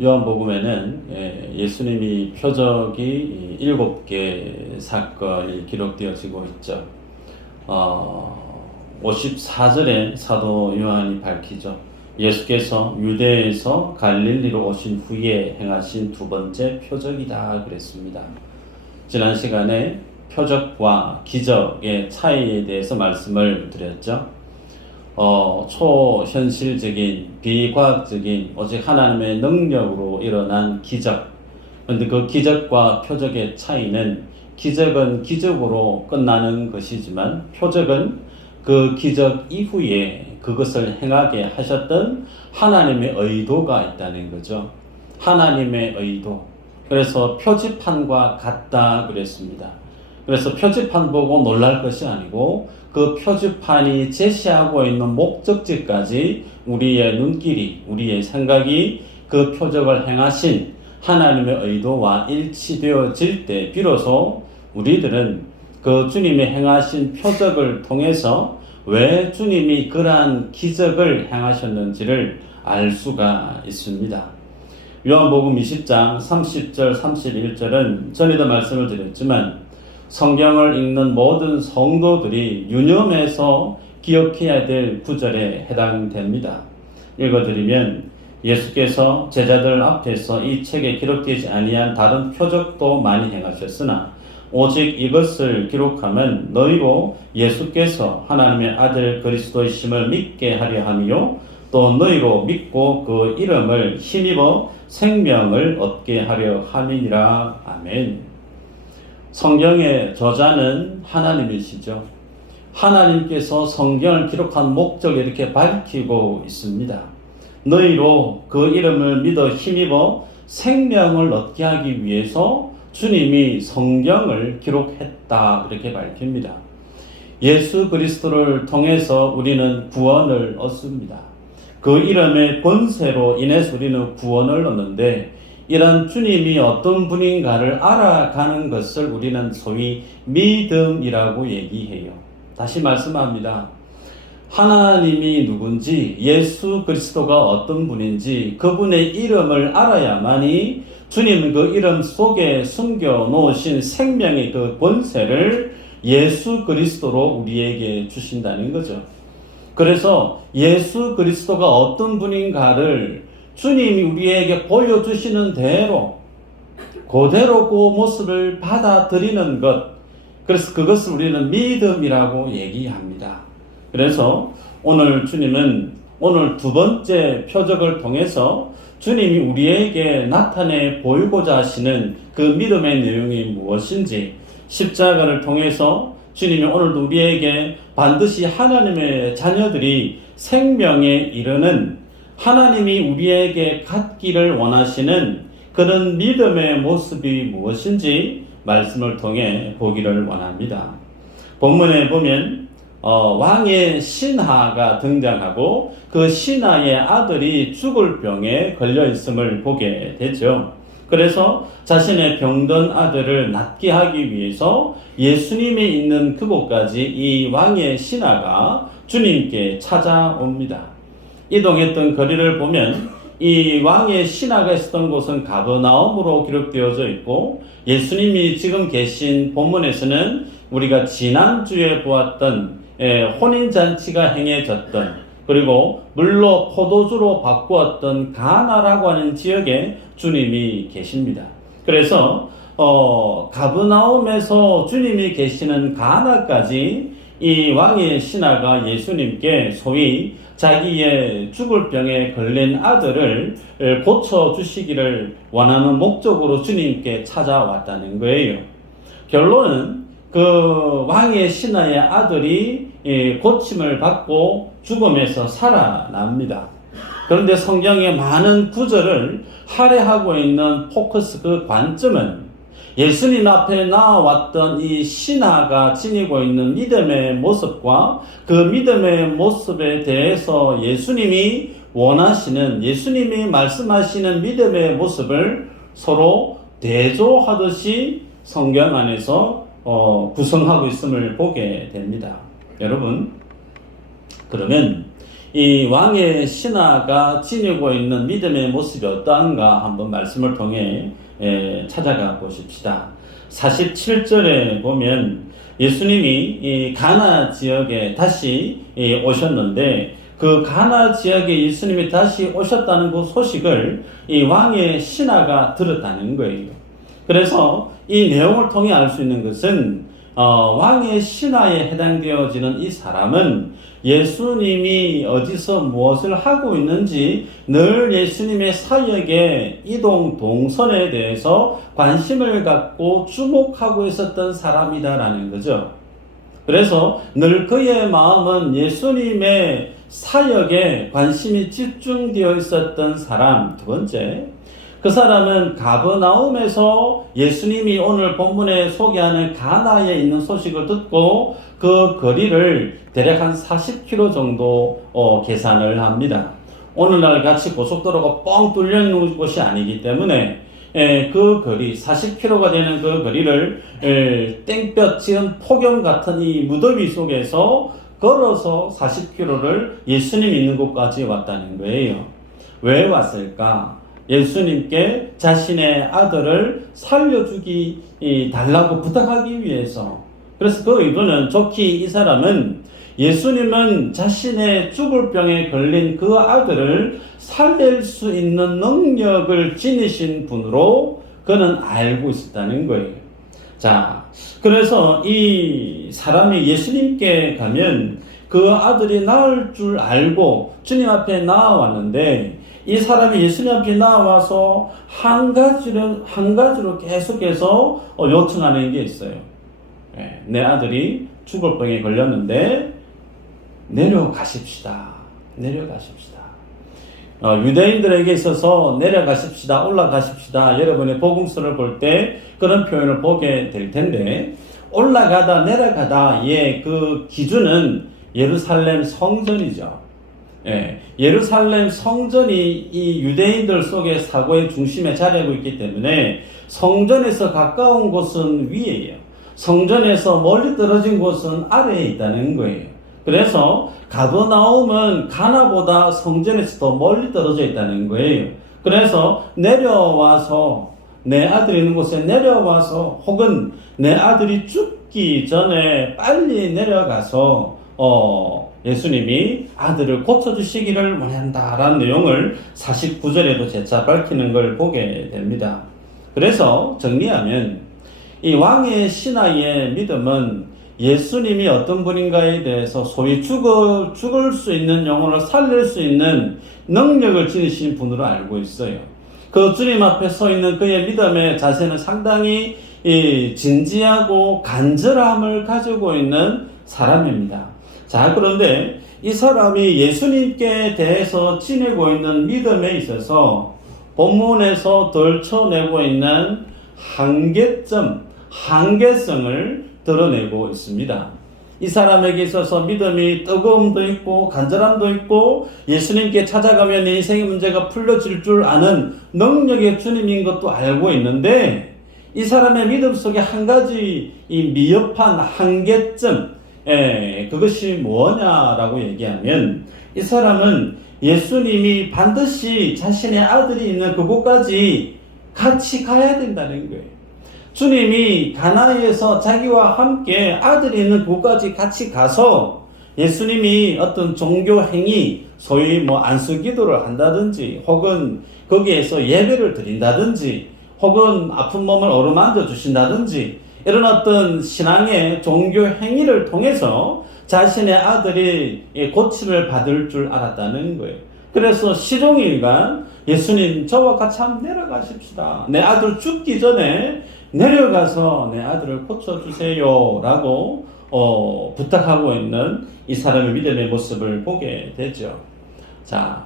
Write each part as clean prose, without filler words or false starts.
요한복음에는 예수님이 표적이 7개 사건이 기록되어지고 있죠. 54절에 사도 요한이 밝히죠. 예수께서 유대에서 갈릴리로 오신 후에 행하신 두 번째 표적이다 그랬습니다. 지난 시간에 표적과 기적의 차이에 대해서 말씀을 드렸죠. 초현실적인 비과학적인 오직 하나님의 능력으로 일어난 기적. 그런데 그 기적과 표적의 차이는, 기적은 기적으로 끝나는 것이지만 표적은 그 기적 이후에 그것을 행하게 하셨던 하나님의 의도가 있다는 거죠. 하나님의 의도. 그래서 표지판과 같다 그랬습니다. 그래서 표지판 보고 놀랄 것이 아니고 그 표지판이 제시하고 있는 목적지까지 우리의 눈길이, 우리의 생각이 그 표적을 행하신 하나님의 의도와 일치되어질 때 비로소 우리들은 그 주님이 행하신 표적을 통해서 왜 주님이 그러한 기적을 행하셨는지를 알 수가 있습니다. 요한복음 20장 30절 31절은 전에도 말씀을 드렸지만 성경을 읽는 모든 성도들이 유념해서 기억해야 될 구절에 해당됩니다. 읽어드리면, 예수께서 제자들 앞에서 이 책에 기록되지 아니한 다른 표적도 많이 행하셨으나 오직 이것을 기록하면 너희로 예수께서 하나님의 아들 그리스도이심을 믿게 하려 함이요 또 너희로 믿고 그 이름을 힘입어 생명을 얻게 하려 함이니라. 아멘. 성경의 저자는 하나님이시죠. 하나님께서 성경을 기록한 목적을 이렇게 밝히고 있습니다. 너희로 그 이름을 믿어 힘입어 생명을 얻게 하기 위해서 주님이 성경을 기록했다 이렇게 밝힙니다. 예수 그리스도를 통해서 우리는 구원을 얻습니다. 그 이름의 권세로 인해서 우리는 구원을 얻는데, 이런 주님이 어떤 분인가를 알아가는 것을 우리는 소위 믿음이라고 얘기해요. 다시 말씀합니다. 하나님이 누군지, 예수 그리스도가 어떤 분인지 그분의 이름을 알아야만이 주님은 그 이름 속에 숨겨 놓으신 생명의 그 권세를 예수 그리스도로 우리에게 주신다는 거죠. 그래서 예수 그리스도가 어떤 분인가를 주님이 우리에게 보여주시는 대로 그대로 그 모습을 받아들이는 것, 그래서 그것을 우리는 믿음이라고 얘기합니다. 그래서 오늘 주님은 오늘 두 번째 표적을 통해서 주님이 우리에게 나타내 보이고자 하시는 그 믿음의 내용이 무엇인지, 십자가를 통해서 주님이 오늘도 우리에게 반드시 하나님의 자녀들이 생명에 이르는, 하나님이 우리에게 갖기를 원하시는 그런 믿음의 모습이 무엇인지 말씀을 통해 보기를 원합니다. 본문에 보면 왕의 신하가 등장하고 그 신하의 아들이 죽을 병에 걸려 있음을 보게 되죠. 그래서 자신의 병든 아들을 낫게 하기 위해서 예수님이 있는 그곳까지 이 왕의 신하가 주님께 찾아옵니다. 이동했던 거리를 보면 이 왕의 신하가 있었던 곳은 가버나움으로 기록되어져 있고, 예수님이 지금 계신 본문에서는 우리가 지난주에 보았던 혼인잔치가 행해졌던, 그리고 물로 포도주로 바꾸었던 가나라고 하는 지역에 주님이 계십니다. 그래서 가버나움에서 주님이 계시는 가나까지 이 왕의 신하가 예수님께 소위 자기의 죽을 병에 걸린 아들을 고쳐주시기를 원하는 목적으로 주님께 찾아왔다는 거예요. 결론은 그 왕의 신하의 아들이 고침을 받고 죽음에서 살아납니다. 그런데 성경의 많은 구절을 할애하고 있는 포커스, 그 관점은 예수님 앞에 나왔던 이 신하가 지니고 있는 믿음의 모습과 그 믿음의 모습에 대해서 예수님이 원하시는, 예수님이 말씀하시는 믿음의 모습을 서로 대조하듯이 성경 안에서 구성하고 있음을 보게 됩니다. 여러분, 그러면 이 왕의 신하가 지니고 있는 믿음의 모습이 어떠한가 한번 말씀을 통해 찾아가 보십시다. 47절에 보면 예수님이 이 가나 지역에 다시 오셨는데 그 가나 지역에 예수님이 다시 오셨다는 그 소식을 이 왕의 신하가 들었다는 거예요. 그래서 이 내용을 통해 알 수 있는 것은 왕의 신하에 해당되어지는 이 사람은 예수님이 어디서 무엇을 하고 있는지 늘 예수님의 사역의 이동 동선에 대해서 관심을 갖고 주목하고 있었던 사람이다라는 거죠. 그래서 늘 그의 마음은 예수님의 사역에 관심이 집중되어 있었던 사람. 두 번째, 그 사람은 가버나움에서 예수님이 오늘 본문에 소개하는 가나에 있는 소식을 듣고 그 거리를 대략 한 40km 정도 계산을 합니다. 오늘날 같이 고속도로가 뻥 뚫려 있는 곳이 아니기 때문에 그 거리, 40km가 되는 그 거리를 땡볕 지은 폭염 같은 이 무더위 속에서 걸어서 40km를 예수님 있는 곳까지 왔다는 거예요. 왜 왔을까? 예수님께 자신의 아들을 살려주기 달라고 부탁하기 위해서. 그래서 그 이유는 좋기 이 사람은 예수님은 자신의 죽을 병에 걸린 그 아들을 살릴 수 있는 능력을 지니신 분으로 그는 알고 있었다는 거예요. 자, 그래서 이 사람이 예수님께 가면 그 아들이 나을 줄 알고 주님 앞에 나와왔는데 이 사람이 예수님 앞에 나와서 한 가지로 계속해서 요청하는 게 있어요. 내 아들이 죽을 병에 걸렸는데 내려가십시다. 유대인들에게 있어서 내려가십시다, 올라가십시다. 여러분의 복음서를 볼 때 그런 표현을 보게 될 텐데 올라가다, 내려가다의 그 기준은 예루살렘 성전이죠. 예루살렘 성전이 이 유대인들 속의 사고의 중심에 자리하고 있기 때문에 성전에서 가까운 곳은 위에요. 성전에서 멀리 떨어진 곳은 아래에 있다는 거예요. 그래서 가버나움은 가나보다 성전에서 더 멀리 떨어져 있다는 거예요. 그래서 내려와서 내 아들이 있는 곳에 내려와서 혹은 내 아들이 죽기 전에 빨리 내려가서 예수님이 아들을 고쳐주시기를 원한다라는 내용을 49절에도 재차 밝히는 걸 보게 됩니다. 그래서 정리하면 이 왕의 신하의 믿음은 예수님이 어떤 분인가에 대해서 소위 죽을 수 있는 영혼을 살릴 수 있는 능력을 지니신 분으로 알고 있어요. 그 주님 앞에 서 있는 그의 믿음의 자세는 상당히 진지하고 간절함을 가지고 있는 사람입니다. 자, 그런데 이 사람이 예수님께 대해서 지니고 있는 믿음에 있어서 본문에서 덜쳐내고 있는 한계성을 드러내고 있습니다. 이 사람에게 있어서 믿음이 뜨거움도 있고 간절함도 있고 예수님께 찾아가면 내 인생의 문제가 풀려질 줄 아는 능력의 주님인 것도 알고 있는데 이 사람의 믿음 속에 한 가지 이 미흡한 한계점, 그것이 뭐냐라고 얘기하면 이 사람은 예수님이 반드시 자신의 아들이 있는 그곳까지 같이 가야 된다는 거예요. 주님이 가나에서 자기와 함께 아들이 있는 곳까지 같이 가서 예수님이 어떤 종교 행위, 소위 안수 기도를 한다든지 혹은 거기에서 예배를 드린다든지 혹은 아픈 몸을 어루만져 주신다든지 이런 어떤 신앙의 종교 행위를 통해서 자신의 아들이 고침을 받을 줄 알았다는 거예요. 그래서 시종일관 예수님 저와 같이 한번 내려가십시다. 내 아들 죽기 전에 내려가서 내 아들을 고쳐주세요 라고 부탁하고 있는 이 사람의 믿음의 모습을 보게 되죠. 자,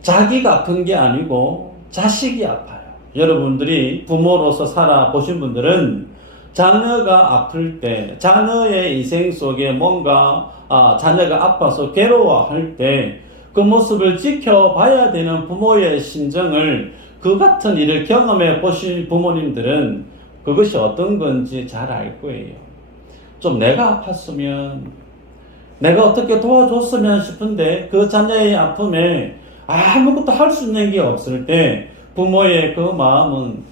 자기가 아픈 게 아니고 자식이 아파요. 여러분들이 부모로서 살아보신 분들은 자녀가 아플 때, 자녀의 인생 속에 뭔가 자녀가 아파서 괴로워할 때 그 모습을 지켜봐야 되는 부모의 심정을 그 같은 일을 경험해 보신 부모님들은 그것이 어떤 건지 잘 알 거예요. 좀 내가 아팠으면 내가 어떻게 도와줬으면 싶은데 그 자녀의 아픔에 아무것도 할 수 있는 게 없을 때 부모의 그 마음은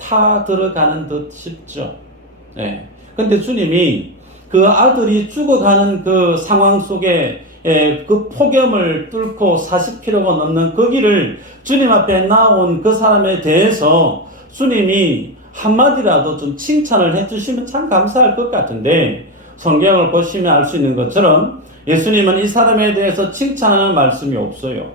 타 들어가는 듯 싶죠. 근데 주님이 그 아들이 죽어가는 그 상황 속에 그 폭염을 뚫고 40km가 넘는 그 길을 주님 앞에 나온 그 사람에 대해서 주님이 한마디라도 좀 칭찬을 해주시면 참 감사할 것 같은데, 성경을 보시면 알 수 있는 것처럼 예수님은 이 사람에 대해서 칭찬하는 말씀이 없어요.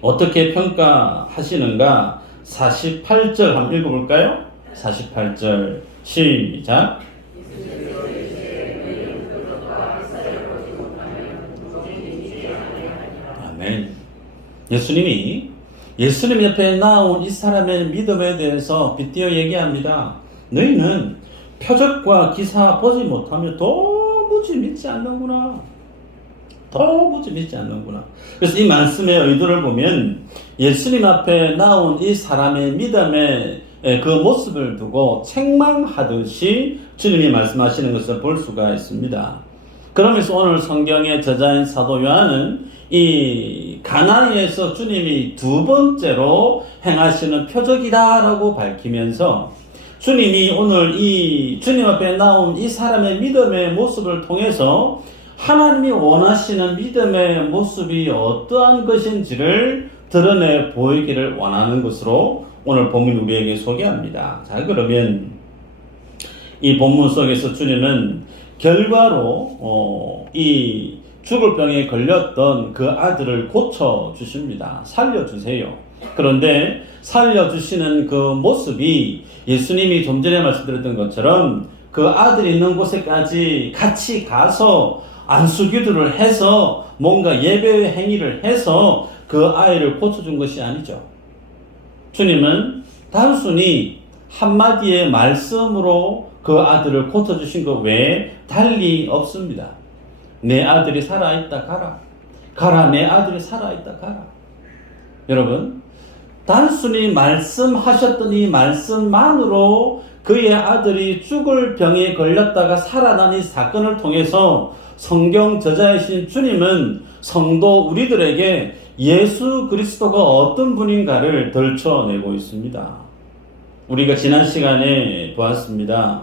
어떻게 평가하시는가? 48절 한번 읽어볼까요? 48절 시작. 아멘. 예수님 옆에 나온 이 사람의 믿음에 대해서 빗대어 얘기합니다. 너희는 표적과 기사 보지 못하면 도무지 믿지 않는구나. 그래서 이 말씀의 의도를 보면 예수님 앞에 나온 이 사람의 믿음의 그 모습을 두고 책망하듯이 주님이 말씀하시는 것을 볼 수가 있습니다. 그러면서 오늘 성경의 저자인 사도 요한은 이 가나안에서 주님이 두 번째로 행하시는 표적이다라고 밝히면서 주님이 오늘 이 주님 앞에 나온 이 사람의 믿음의 모습을 통해서 하나님이 원하시는 믿음의 모습이 어떠한 것인지를 드러내 보이기를 원하는 것으로 오늘 본문 우리에게 소개합니다. 자, 그러면 이 본문 속에서 주님은 결과로 이 죽을 병에 걸렸던 그 아들을 고쳐주십니다. 살려주세요. 그런데 살려주시는 그 모습이 예수님이 좀 전에 말씀드렸던 것처럼 그 아들이 있는 곳에까지 같이 가서 안수기도를 해서 뭔가 예배의 행위를 해서 그 아이를 고쳐준 것이 아니죠. 주님은 단순히 한마디의 말씀으로 그 아들을 고쳐주신 것 외에 달리 없습니다. 내 아들이 살아있다 가라. 가라, 내 아들이 살아있다 가라. 여러분, 단순히 말씀하셨던 이 말씀만으로 그의 아들이 죽을 병에 걸렸다가 살아난 이 사건을 통해서 성경 저자이신 주님은 성도 우리들에게 예수 그리스도가 어떤 분인가를 덜쳐내고 있습니다. 우리가 지난 시간에 보았습니다.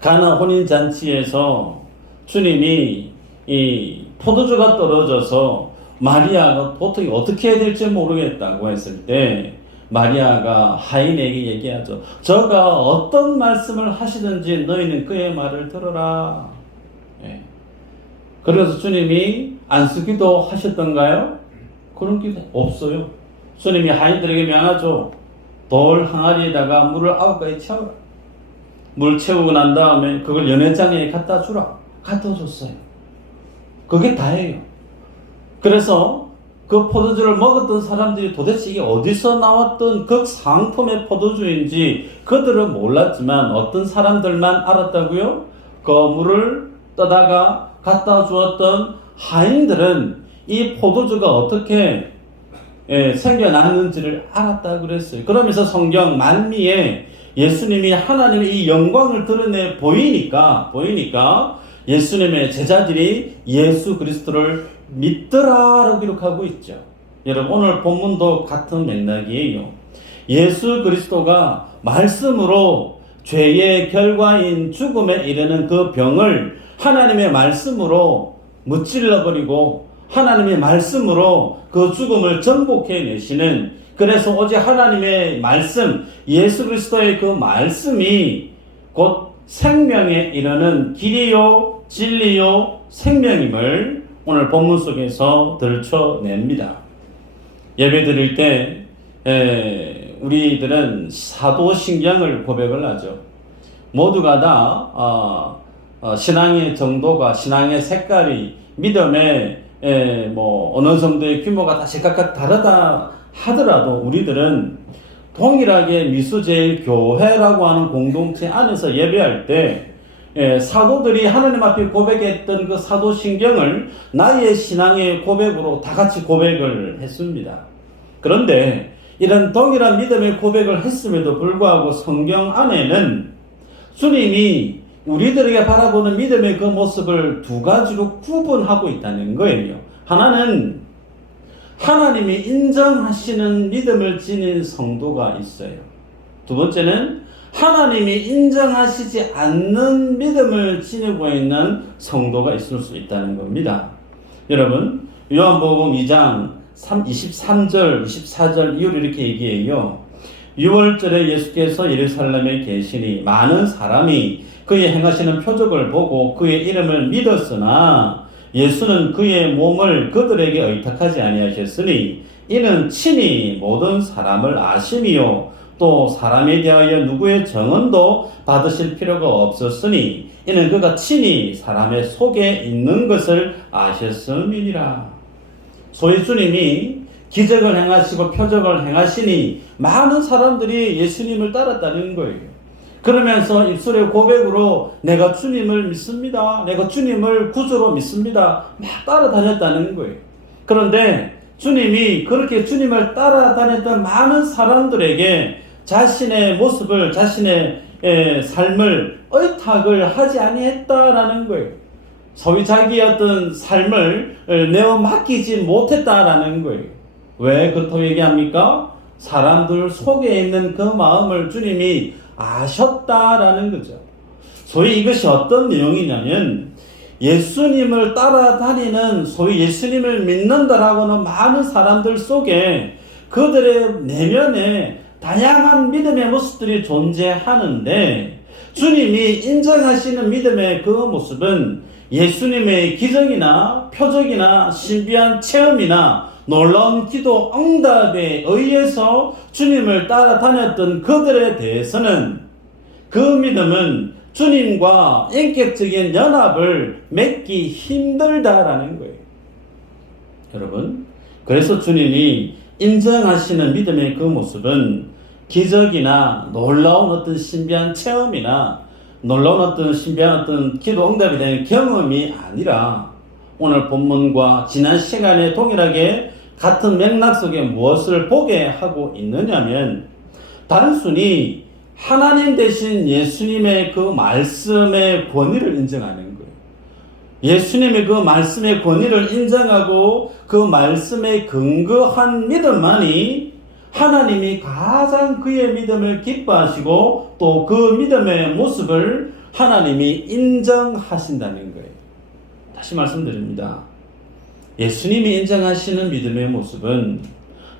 가나 혼인잔치에서 주님이 이 포도주가 떨어져서 마리아가 도저히 어떻게 해야 될지 모르겠다고 했을 때 마리아가 하인에게 얘기하죠. 저가 어떤 말씀을 하시든지 너희는 그의 말을 들어라. 그래서 주님이 안수기도 하셨던가요? 그런 게 없어요. 주님이 하인들에게 명하죠. 돌 항아리에다가 물을 9가지 채워라. 물 채우고 난 다음에 그걸 연회장에 갖다 주라. 갖다 줬어요. 그게 다예요. 그래서 그 포도주를 먹었던 사람들이 도대체 이게 어디서 나왔던 극상품의 포도주인지 그들은 몰랐지만 어떤 사람들만 알았다고요? 그 물을 떠다가 갖다 주었던 하인들은 이 포도주가 어떻게 생겨났는지를 알았다 그랬어요. 그러면서 성경 만미에 예수님이 하나님의 이 영광을 드러내 보이니까 예수님의 제자들이 예수 그리스도를 믿더라라고 기록하고 있죠. 여러분, 오늘 본문도 같은 맥락이에요. 예수 그리스도가 말씀으로 죄의 결과인 죽음에 이르는 그 병을 하나님의 말씀으로 무찔러버리고 하나님의 말씀으로 그 죽음을 정복해 내시는, 그래서 오직 하나님의 말씀, 예수 그리스도의 그 말씀이 곧 생명에 이르는 길이요 진리요 생명임을 오늘 본문 속에서 들춰냅니다. 예배 드릴 때 우리들은 사도신경을 고백을 하죠. 모두가 다 신앙의 정도가, 신앙의 색깔이, 믿음의 어느 정도의 규모가 다 각각 다르다 하더라도 우리들은 동일하게 미수제일교회라고 하는 공동체 안에서 예배할 때 사도들이 하나님 앞에 고백했던 그 사도신경을 나의 신앙의 고백으로 다 같이 고백을 했습니다. 그런데 이런 동일한 믿음의 고백을 했음에도 불구하고 성경 안에는 주님이 우리들에게 바라보는 믿음의 그 모습을 두 가지로 구분하고 있다는 거예요. 하나는 하나님이 인정하시는 믿음을 지닌 성도가 있어요. 두 번째는 하나님이 인정하시지 않는 믿음을 지니고 있는 성도가 있을 수 있다는 겁니다. 여러분, 요한복음 2장 23절, 24절 이후로 이렇게 얘기해요. 6월절에 예수께서 예루살렘에 계시니 많은 사람이 그의 행하시는 표적을 보고 그의 이름을 믿었으나 예수는 그의 몸을 그들에게 의탁하지 아니하셨으니 이는 친히 모든 사람을 아심이요 또 사람에 대하여 누구의 정언도 받으실 필요가 없었으니 이는 그가 친히 사람의 속에 있는 것을 아셨음이니라. 소위 주님이 기적을 행하시고 표적을 행하시니 많은 사람들이 예수님을 따랐다는 거예요. 그러면서 입술의 고백으로 내가 주님을 믿습니다. 내가 주님을 구주로 믿습니다. 막 따라다녔다는 거예요. 그런데 주님이 그렇게 주님을 따라다녔던 많은 사람들에게 자신의 모습을, 자신의 삶을 의탁을 하지 아니했다라는 거예요. 소위 자기의 어떤 삶을 내어 맡기지 못했다라는 거예요. 왜 그렇다고 얘기합니까? 사람들 속에 있는 그 마음을 주님이 아셨다라는 거죠. 소위 이것이 어떤 내용이냐면 예수님을 따라다니는 소위 예수님을 믿는다라고는 많은 사람들 속에 그들의 내면에 다양한 믿음의 모습들이 존재하는데 주님이 인정하시는 믿음의 그 모습은 예수님의 기적이나 표적이나 신비한 체험이나 놀라운 기도 응답에 의해서 주님을 따라다녔던 그들에 대해서는 그 믿음은 주님과 인격적인 연합을 맺기 힘들다라는 거예요. 여러분, 그래서 주님이 인정하시는 믿음의 그 모습은 기적이나 놀라운 어떤 신비한 체험이나 놀라운 어떤 신비한 어떤 기도 응답에 대한 경험이 아니라 오늘 본문과 지난 시간에 동일하게 같은 맥락 속에 무엇을 보게 하고 있느냐면 단순히 하나님 대신 예수님의 그 말씀의 권위를 인정하는 거예요. 예수님의 그 말씀의 권위를 인정하고 그 말씀에 근거한 믿음만이 하나님이 가장 그의 믿음을 기뻐하시고 또 그 믿음의 모습을 하나님이 인정하신다는 거예요. 다시 말씀드립니다. 예수님이 인정하시는 믿음의 모습은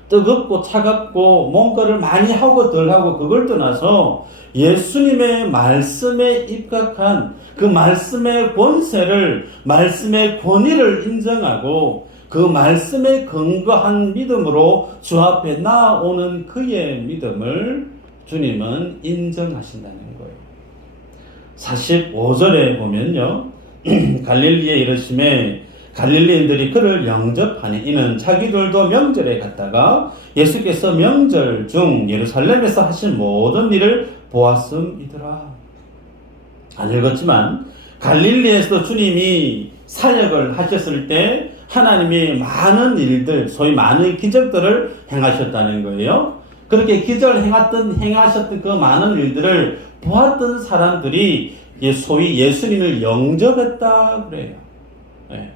뜨겁고 차갑고 뭔가를 많이 하고 덜 하고 그걸 떠나서 예수님의 말씀에 입각한 그 말씀의 권세를, 말씀의 권위를 인정하고 그 말씀에 근거한 믿음으로 주 앞에 나아오는 그의 믿음을 주님은 인정하신다는 거예요. 45절에 보면요. 갈릴리에 이르심에 갈릴리인들이 그를 영접하니 이는 자기들도 명절에 갔다가 예수께서 명절 중 예루살렘에서 하신 모든 일을 보았음이더라. 안 읽었지만 갈릴리에서 주님이 사역을 하셨을 때 하나님이 많은 일들, 소위 많은 기적들을 행하셨다는 거예요. 그렇게 기적을 행하셨던 그 많은 일들을 보았던 사람들이 소위 예수님을 영접했다 그래요. 네.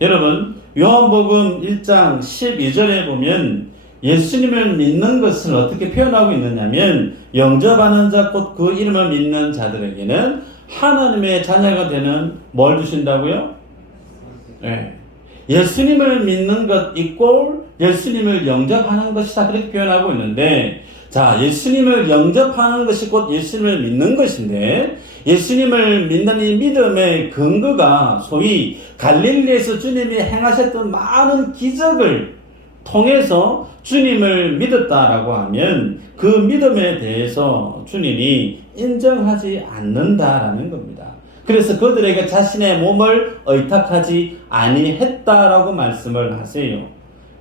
여러분, 요한복음 1장 12절에 보면 예수님을 믿는 것을 어떻게 표현하고 있느냐면 영접하는 자 곧 그 이름을 믿는 자들에게는 하나님의 자녀가 되는 뭘 주신다고요? 네. 예수님을 믿는 것 이꼴 예수님을 영접하는 것이다 그렇게 표현하고 있는데 자, 예수님을 영접하는 것이 곧 예수님을 믿는 것인데 예수님을 믿는 이 믿음의 근거가 소위 갈릴리에서 주님이 행하셨던 많은 기적을 통해서 주님을 믿었다라고 하면 그 믿음에 대해서 주님이 인정하지 않는다라는 겁니다. 그래서 그들에게 자신의 몸을 의탁하지 아니했다라고 말씀을 하세요.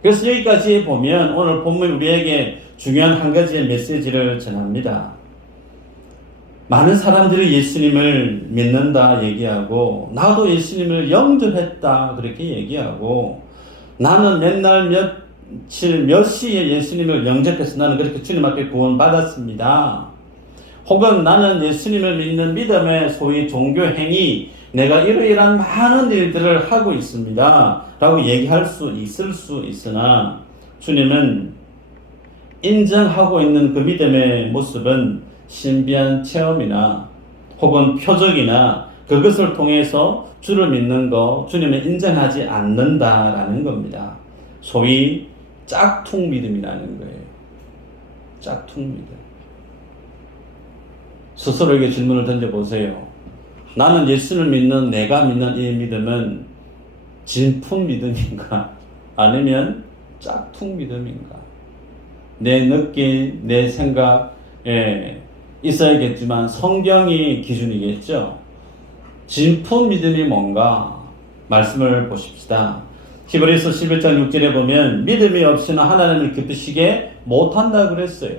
그래서 여기까지 보면 오늘 본문 우리에게 중요한 한 가지의 메시지를 전합니다. 많은 사람들이 예수님을 믿는다 얘기하고 나도 예수님을 영접했다 그렇게 얘기하고 나는 맨날 며칠 몇 시에 예수님을 영접해서 나는 그렇게 주님 앞에 구원받았습니다. 혹은 나는 예수님을 믿는 믿음의 소위 종교 행위, 내가 이러이러한 많은 일들을 하고 있습니다 라고 얘기할 수 있을 수 있으나, 주님은 인정하고 있는 그 믿음의 모습은 신비한 체험이나 혹은 표적이나 그것을 통해서 주를 믿는 거 주님은 인정하지 않는다라는 겁니다. 소위 짝퉁 믿음이라는 거예요. 짝퉁 믿음. 스스로에게 질문을 던져보세요. 나는 예수를 믿는, 내가 믿는 이 믿음은 진품 믿음인가? 아니면 짝퉁 믿음인가? 내 느낌, 내 생각에 있어야겠지만 성경이 기준이겠죠. 진품 믿음이 뭔가 말씀을 보십시다. 히브리서 11장 6절에 보면 믿음이 없이는 하나님을 기쁘시게 못한다 그랬어요.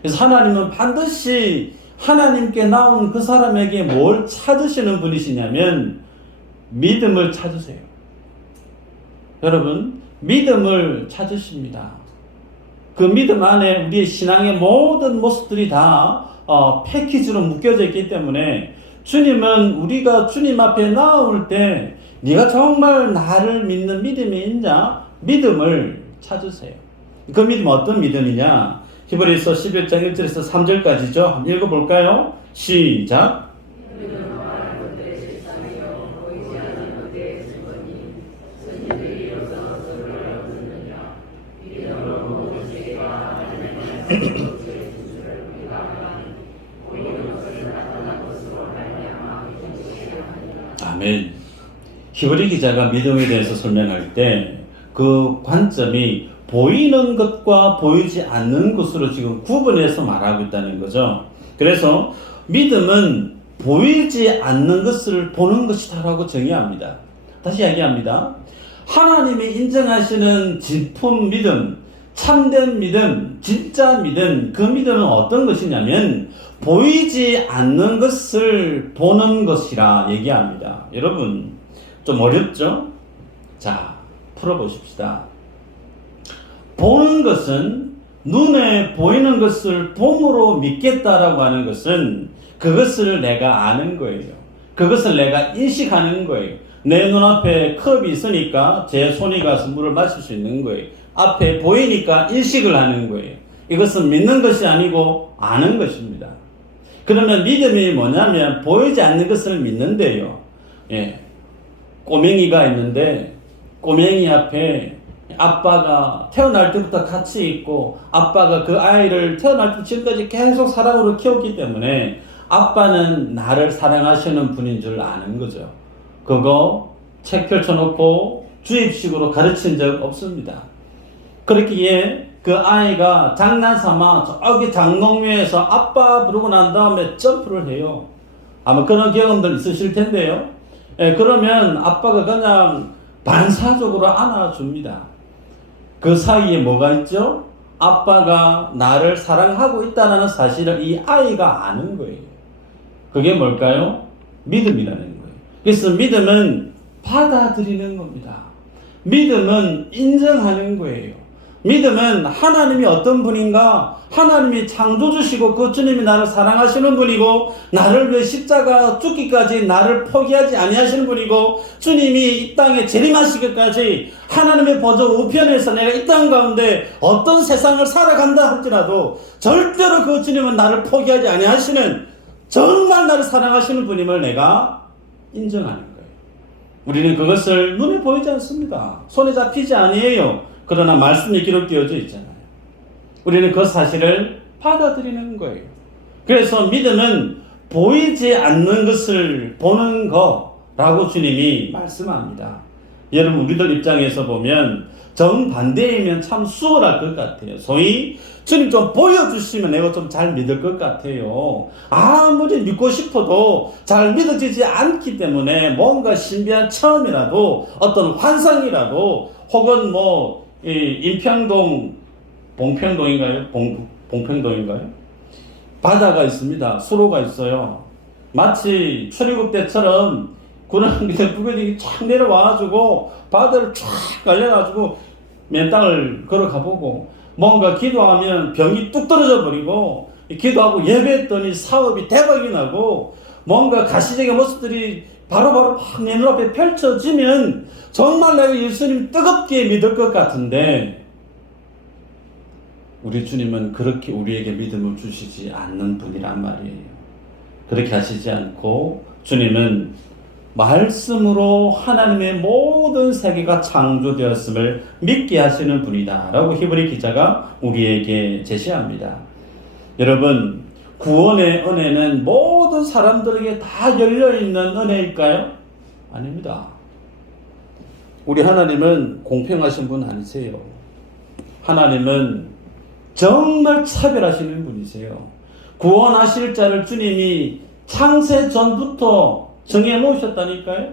그래서 하나님은 반드시 하나님께 나온 그 사람에게 뭘 찾으시는 분이시냐면 믿음을 찾으세요. 여러분, 믿음을 찾으십니다. 그 믿음 안에 우리의 신앙의 모든 모습들이 다 패키지로 묶여져 있기 때문에 주님은 우리가 주님 앞에 나올 때 네가 정말 나를 믿는 믿음이 있냐? 믿음을 찾으세요. 그 믿음은 어떤 믿음이냐? 히브리서 11장 1절에서 3절까지죠. 한번 읽어볼까요? 시작. 아멘. 히브리 기자가 믿음에 대해서 설명할 때 그 관점이 보이는 것과 보이지 않는 것으로 지금 구분해서 말하고 있다는 거죠. 그래서 믿음은 보이지 않는 것을 보는 것이다라고 정의합니다. 다시 이야기합니다. 하나님이 인정하시는 진품 믿음, 참된 믿음, 진짜 믿음, 그 믿음은 어떤 것이냐면 보이지 않는 것을 보는 것이라 얘기합니다. 여러분, 좀 어렵죠? 자, 풀어보십시다. 보는 것은, 눈에 보이는 것을 봄으로 믿겠다라고 하는 것은 그것을 내가 아는 거예요. 그것을 내가 인식하는 거예요. 내 눈앞에 컵이 있으니까 제 손이 가서 물을 마실 수 있는 거예요. 앞에 보이니까 인식을 하는 거예요. 이것은 믿는 것이 아니고 아는 것입니다. 그러면 믿음이 뭐냐면 보이지 않는 것을 믿는데요. 예. 꼬맹이가 있는데 꼬맹이 앞에 아빠가 태어날 때부터 같이 있고 아빠가 그 아이를 태어날 때 지금까지 계속 사랑으로 키웠기 때문에 아빠는 나를 사랑하시는 분인 줄 아는 거죠. 그거 책 펼쳐놓고 주입식으로 가르친 적 없습니다. 그렇기에 그 아이가 장난삼아 저기 장롱위에서 아빠 부르고 난 다음에 점프를 해요. 아마 그런 경험들 있으실 텐데요. 예, 그러면 아빠가 그냥 반사적으로 안아줍니다. 그 사이에 뭐가 있죠? 아빠가 나를 사랑하고 있다는 사실을 이 아이가 아는 거예요. 그게 뭘까요? 믿음이라는 거예요. 그래서 믿음은 받아들이는 겁니다. 믿음은 인정하는 거예요. 믿음은 하나님이 어떤 분인가, 하나님이 창조주시고 그 주님이 나를 사랑하시는 분이고 나를 위해 십자가 죽기까지 나를 포기하지 아니하시는 분이고 주님이 이 땅에 재림하시기까지 하나님의 보좌 우편에서 내가 이 땅 가운데 어떤 세상을 살아간다 할지라도 절대로 그 주님은 나를 포기하지 아니하시는, 정말 나를 사랑하시는 분임을 내가 인정하는 거예요. 우리는 그것을 눈에 보이지 않습니다. 손에 잡히지 아니에요. 그러나 말씀이 기록되어져 있잖아요. 우리는 그 사실을 받아들이는 거예요. 그래서 믿음은 보이지 않는 것을 보는 거라고 주님이 말씀합니다. 여러분, 우리들 입장에서 보면 정반대이면 참 수월할 것 같아요. 소위 주님 좀 보여주시면 내가 좀 잘 믿을 것 같아요. 아무리 믿고 싶어도 잘 믿어지지 않기 때문에 뭔가 신비한 체험이라도 어떤 환상이라도 혹은 인평동 봉평동인가요? 봉평동인가요? 바다가 있습니다. 수로가 있어요. 마치 출애굽 때처럼 구름 밑에 부겨지기 쫙 내려와가지고 바다를 쫙 갈려가지고 맨 땅을 걸어가보고 뭔가 기도하면 병이 뚝 떨어져 버리고 기도하고 예배했더니 사업이 대박이 나고 뭔가 가시적인 모습들이 바로바로 막 내 눈앞에 펼쳐지면 정말 내가 예수님 뜨겁게 믿을 것 같은데, 우리 주님은 그렇게 우리에게 믿음을 주시지 않는 분이란 말이에요. 그렇게 하시지 않고 주님은 말씀으로 하나님의 모든 세계가 창조되었음을 믿게 하시는 분이다 라고 히브리 기자가 우리에게 제시합니다. 여러분, 구원의 은혜는 모든 사람들에게 다 열려있는 은혜일까요? 아닙니다. 우리 하나님은 공평하신 분 아니세요. 하나님은 정말 차별하시는 분이세요. 구원하실 자를 주님이 창세 전부터 정해놓으셨다니까요.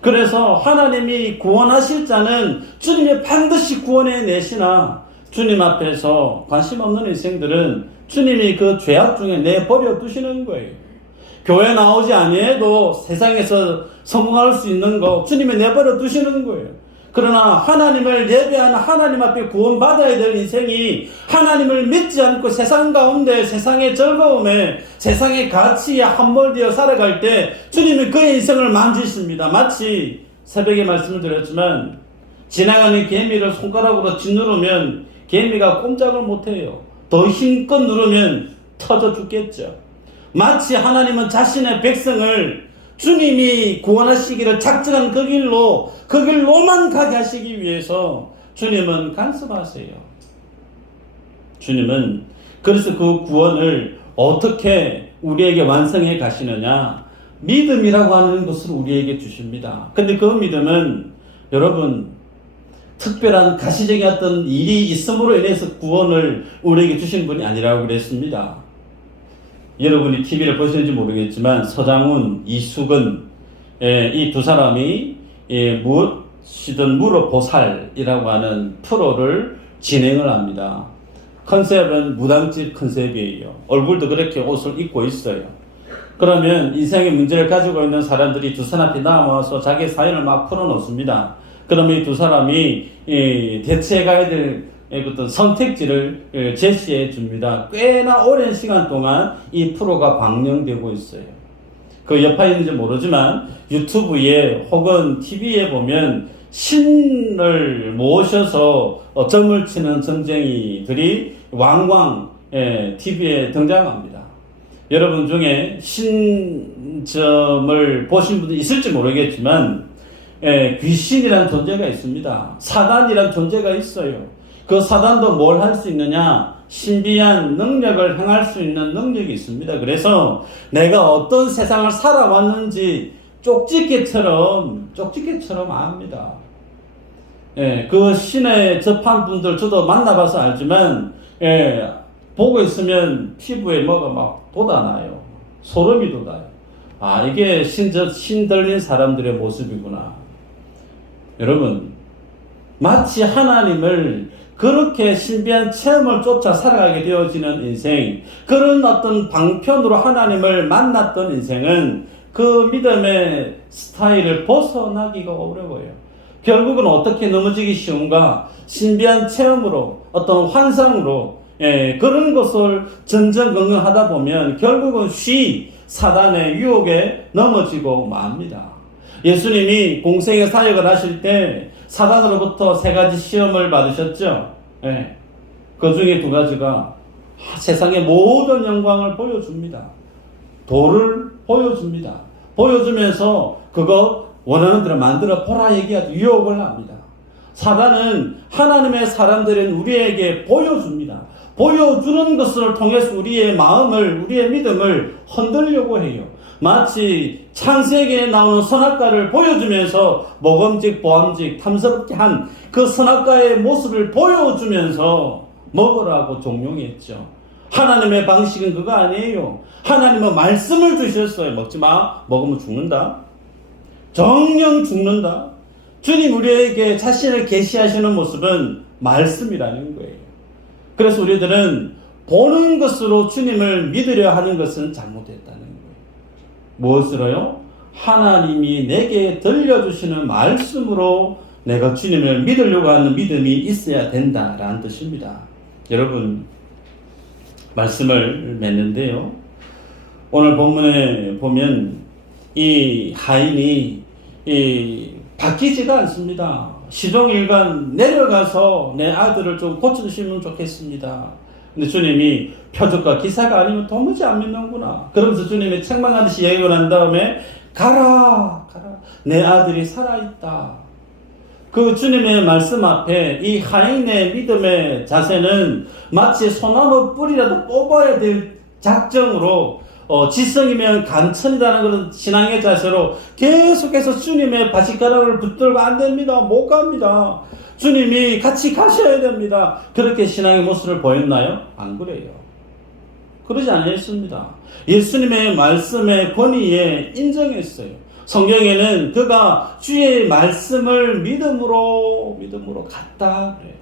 그래서 하나님이 구원하실 자는 주님이 반드시 구원해 내시나, 주님 앞에서 관심 없는 인생들은 주님이 그 죄악 중에 내버려 두시는 거예요. 교회 나오지 아니해도 세상에서 성공할 수 있는 거 주님이 내버려 두시는 거예요. 그러나 하나님을 예배하는 하나님 앞에 구원받아야 될 인생이 하나님을 믿지 않고 세상 가운데 세상의 즐거움에 세상의 가치에 함몰되어 살아갈 때 주님이 그의 인생을 만지십니다. 마치 새벽에 말씀을 드렸지만 지나가는 개미를 손가락으로 짓누르면 개미가 꼼짝을 못해요. 더 힘껏 누르면 터져 죽겠죠. 마치 하나님은 자신의 백성을 주님이 구원하시기를 작정한 그 길로만 가게 하시기 위해서 주님은 간섭하세요. 주님은 그래서 그 구원을 어떻게 우리에게 완성해 가시느냐, 믿음이라고 하는 것을 우리에게 주십니다. 근데 그 믿음은 여러분 특별한 가시적인 어떤 일이 있음으로 인해서 구원을 우리에게 주신 분이 아니라고 그랬습니다. 여러분이 TV를 보시는지 모르겠지만 서장훈, 이수근 이 두 사람이 무엇이든 물어보살이라고 하는 프로를 진행을 합니다. 컨셉은 무당집 컨셉이에요. 얼굴도 그렇게 옷을 입고 있어요. 그러면 인생의 문제를 가지고 있는 사람들이 두 사람 앞에 나와서 자기 사연을 막 풀어놓습니다. 그러면 이 두 사람이 대체해 가야 될 어떤 선택지를 제시해 줍니다. 꽤나 오랜 시간 동안 이 프로가 방영되고 있어요. 그 여파인지 모르지만 유튜브에 혹은 TV에 보면 신을 모셔서 점을 치는 점쟁이들이 왕왕 TV에 등장합니다. 여러분 중에 신점을 보신 분도 있을지 모르겠지만 귀신이라는 존재가 있습니다. 사단이라는 존재가 있어요. 그 사단도 뭘 할 수 있느냐? 신비한 능력을 행할 수 있는 능력이 있습니다. 그래서 내가 어떤 세상을 살아왔는지 쪽집게처럼 압니다. 그 신에 접한 분들 저도 만나봐서 알지만, 보고 있으면 피부에 뭐가 막 돋아나요. 소름이 돋아요. 아, 이게 신 들린 사람들의 모습이구나. 여러분, 마치 하나님을 그렇게 신비한 체험을 쫓아 살아가게 되어지는 인생, 그런 어떤 방편으로 하나님을 만났던 인생은 그 믿음의 스타일을 벗어나기가 어려워요. 결국은 어떻게 넘어지기 쉬운가? 신비한 체험으로, 어떤 환상으로, 그런 것을 전전긍긍하다 보면 결국은 사단의 유혹에 넘어지고 맙니다. 예수님이 공생의 사역을 하실 때 사단으로부터 3가지 시험을 받으셨죠. 그 중에 2가지가 세상의 모든 영광을 보여줍니다. 도를 보여줍니다. 보여주면서 그거 원하는 대로 만들어 보라 얘기하죠. 유혹을 합니다. 사단은 하나님의 사람들은 우리에게 보여줍니다. 보여주는 것을 통해서 우리의 마음을, 우리의 믿음을 흔들려고 해요. 마치 창세기에 나오는 선악과를 보여주면서 모범직, 보암직, 탐스럽게 한 그 선악과의 모습을 보여주면서 먹으라고 종용했죠. 하나님의 방식은 그거 아니에요. 하나님은 말씀을 주셨어요. 먹지 마. 먹으면 죽는다. 정령 죽는다. 주님 우리에게 자신을 계시하시는 모습은 말씀이라는 거예요. 그래서 우리들은 보는 것으로 주님을 믿으려 하는 것은 잘못됐다는 거예요. 무엇으로요? 하나님이 내게 들려주시는 말씀으로 내가 주님을 믿으려고 하는 믿음이 있어야 된다라는 뜻입니다. 여러분, 말씀을 맺는데요. 오늘 본문에 보면 이 하인이 바뀌지가 않습니다. 시종일관 내려가서 내 아들을 좀 고쳐주시면 좋겠습니다. 근데 주님이 표적과 기사가 아니면 도무지 안 믿는구나. 그러면서 주님이 책망하듯이 얘기를 한 다음에 가라 내 아들이 살아있다. 그 주님의 말씀 앞에 이 하인의 믿음의 자세는 마치 소나무 뿌리라도 뽑아야 될 작정으로 지성이면 간천이라는 그런 신앙의 자세로 계속해서 주님의 바짓가락을 붙들고 안 됩니다. 못 갑니다. 주님이 같이 가셔야 됩니다. 그렇게 신앙의 모습을 보였나요? 안 그래요. 그러지 않았습니다. 예수님의 말씀의 권위에 인정했어요. 성경에는 그가 주의 말씀을 믿음으로 갔다 그래요.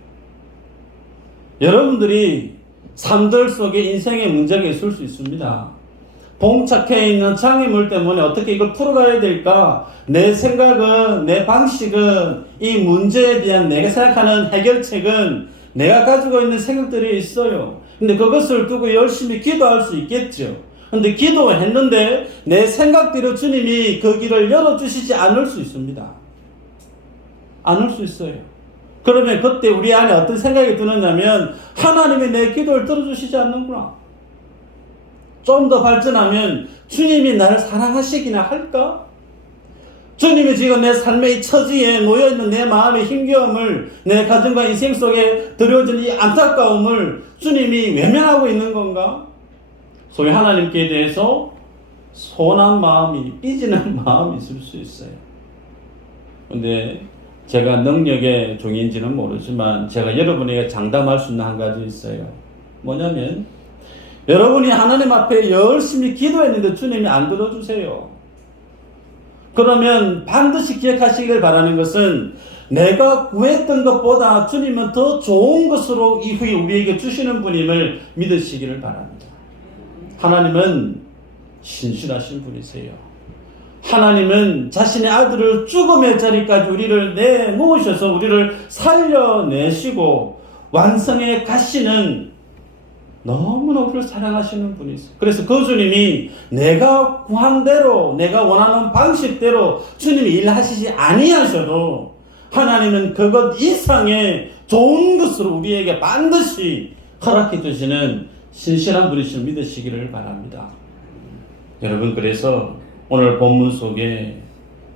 여러분들이 삶들 속에 인생의 문제가 있을 수 있습니다. 봉착해 있는 장애물 때문에 어떻게 이걸 풀어가야 될까? 내 생각은, 내 방식은, 이 문제에 대한 내가 생각하는 해결책은 내가 가지고 있는 생각들이 있어요. 근데 그것을 두고 열심히 기도할 수 있겠죠. 근데 기도했는데 내 생각대로 주님이 그 길을 열어주시지 않을 수 있습니다. 않을 수 있어요. 그러면 그때 우리 안에 어떤 생각이 드느냐면 하나님이 내 기도를 들어주시지 않는구나. 좀 더 발전하면 주님이 나를 사랑하시기나 할까? 주님이 지금 내 삶의 처지에 놓여있는 내 마음의 힘겨움을, 내 가정과 인생 속에 들여진 이 안타까움을 주님이 외면하고 있는 건가? 소위 하나님께 대해서 소원한 마음이, 삐지는 마음이 있을 수 있어요. 근데 제가 능력의 종인지는 모르지만 제가 여러분에게 장담할 수 있는 한 가지 있어요. 뭐냐면 여러분이 하나님 앞에 열심히 기도했는데 주님이 안 들어주세요. 그러면 반드시 기억하시길 바라는 것은 내가 구했던 것보다 주님은 더 좋은 것으로 이후에 우리에게 주시는 분임을 믿으시기를 바랍니다. 하나님은 신실하신 분이세요. 하나님은 자신의 아들을 죽음의 자리까지 우리를 내모으셔서 우리를 살려내시고 완성해 가시는 너무나 우리를 사랑하시는 분이세요. 그래서 그 주님이 내가 구한 대로, 내가 원하는 방식대로 주님이 일하시지 아니하셔도 하나님은 그것 이상의 좋은 것으로 우리에게 반드시 허락해 주시는 신실한 분이심을 믿으시기를 바랍니다. 여러분, 그래서 오늘 본문 속에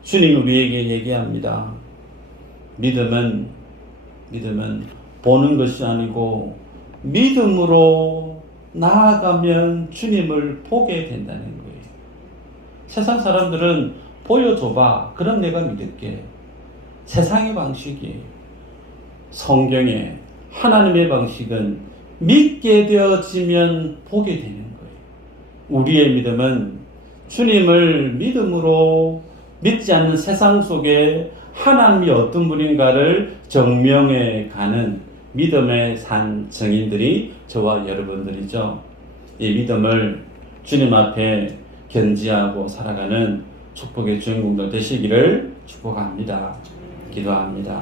주님이 우리에게 얘기합니다. 믿음은 보는 것이 아니고 믿음으로 나아가면 주님을 보게 된다는 거예요. 세상 사람들은 보여줘봐, 그럼 내가 믿을게. 세상의 방식이, 성경의 하나님의 방식은 믿게 되어지면 보게 되는 거예요. 우리의 믿음은 주님을 믿음으로 믿지 않는 세상 속에 하나님이 어떤 분인가를 증명해 가는 믿음의 산 증인들이 저와 여러분들이죠. 이 믿음을 주님 앞에 견지하고 살아가는 축복의 주인공들 되시기를 축복합니다. 기도합니다.